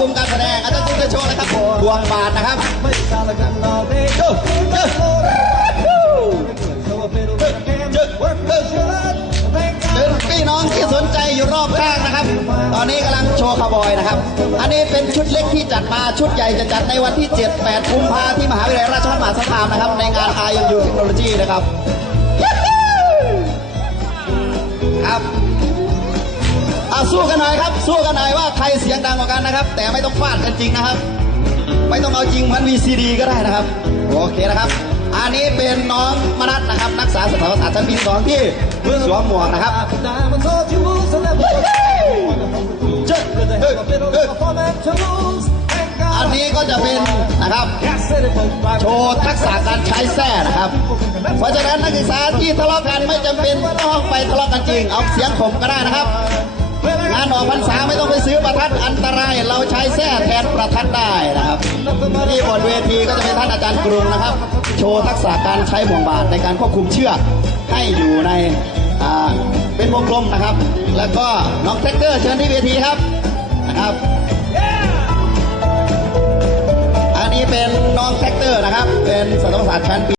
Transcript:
คุมการแสดงอาจารย์ตุ้งจะโชว์นะครับพวงบาทนะครับไม่ตาละกันนอาจา So I feel like I can't work the shit Thank เป็นพี่น้องที่สนใจอยู่รอบข้างนะครับ ตอนนี้กำลังโชว์คาวบอยนะครับ อันนี้เป็นชุดเล็กที่จัดมาชุดใหญ่จะจัดในวันที่ 7 8 กุมภาที่มหาวิทยาลัยราชภัฏมหาสารคามนะครับ ในงาน IMU Technology นะครับครับ อาสู้กันหน่อยครับ สู้กันหน่อยว่าใครเสียงดังกว่ากันนะครับ แต่ไม่ต้องฟาดกันจริงนะครับ ไม่ต้องเอาจริงเหมัน VCD ก็ได้นะครับ โอเคนะครับ อันนี้เป็นน้องมนัสนะครับ นักศึกษาสถาปัตยชั้นปีสองที่สวมหมวกนะครับอันนี้ก็จะเป็นนะครับโชว์ทักษะการใช้แส้นะครับ เพราะฉะนั้นนักศึกษาที่ทะเลาะกันไม่จำเป็นต้องไปทะเลาะกันจริง เอาเสียงผมก็ได้นะครับ งานออกพรรษาไม่ต้องไปซื้อประทัดอันตราย เราใช้แส้แทนประทัดได้นะครับที่บนเวทีก็จะเป็นท่านอาจารย์กรุงนะครับ โชว์ทักษะการใช้บ่วงบาทในการควบคุมเชือกให้อยู่ในเป็นวงกลมนะครับ แล้วก็น้องแท็กเตอร์เชิญที่เวทีครับนะครับ อันนี้เป็นน้องแท็กเตอร์นะครับ เป็นสัตวศาสตร์ชั้นปี